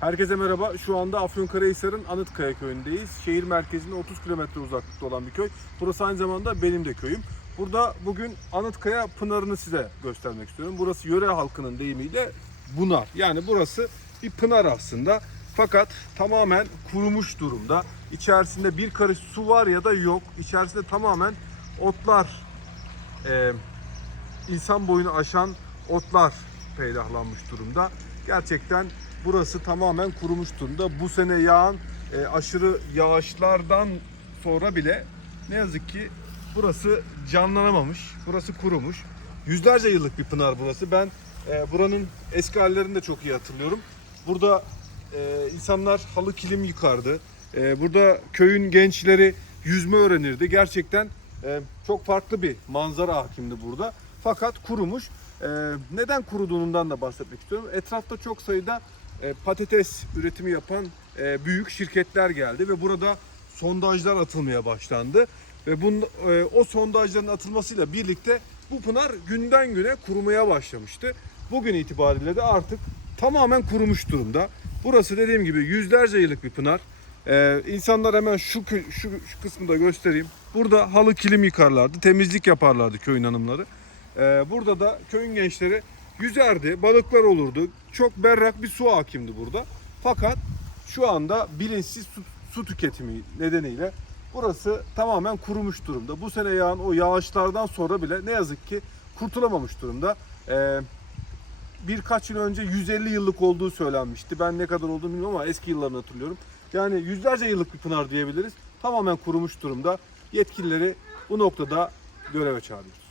Herkese merhaba. Şu anda Afyonkarahisar'ın Anıtkaya köyündeyiz. Şehir merkezine 30 kilometre uzaklıkta olan bir köy. Burası aynı zamanda benim de köyüm. Burada bugün Anıtkaya Pınarı'nı size göstermek istiyorum. Burası yöre halkının deyimiyle bunar. Yani burası bir pınar aslında. Fakat tamamen kurumuş durumda. İçerisinde bir karış su var ya da yok. İçerisinde tamamen otlar, e, insan boyunu aşan otlar peydahlanmış durumda. Gerçekten burası tamamen kurumuş durumda. Bu sene yağan e, aşırı yağışlardan sonra bile ne yazık ki burası canlanamamış. Burası kurumuş. Yüzlerce yıllık bir pınar burası. Ben e, buranın eski hallerini de çok iyi hatırlıyorum. Burada e, insanlar halı kilim yıkardı. E, burada köyün gençleri yüzme öğrenirdi. Gerçekten e, çok farklı bir manzara hakimdi burada. Fakat kurumuş. E, neden kuruduğundan da bahsetmek istiyorum. Etrafta çok sayıda e, patates üretimi yapan e, büyük şirketler geldi ve burada sondajlar atılmaya başlandı. Ve bun, e, o sondajların atılmasıyla birlikte bu pınar günden güne kurumaya başlamıştı. Bugün itibariyle de artık tamamen kurumuş durumda. Burası dediğim gibi yüzlerce yıllık bir pınar. Ee, insanlar hemen şu, şu, şu kısmı da göstereyim. Burada halı kilim yıkarlardı, temizlik yaparlardı köyün hanımları. Ee, burada da köyün gençleri yüzerdi, balıklar olurdu. Çok berrak bir su hakimdi burada. Fakat şu anda bilinçsiz su, su tüketimi nedeniyle burası tamamen kurumuş durumda. Bu sene yağan o yağışlardan sonra bile ne yazık ki kurtulamamış durumda. Ee, birkaç yıl önce 150 yıllık olduğu söylenmişti. Ben ne kadar olduğunu bilmiyorum ama eski yıllarını hatırlıyorum. Yani yüzlerce yıllık bir pınar diyebiliriz. Tamamen kurumuş durumda. Yetkilileri bu noktada göreve çağırıyoruz.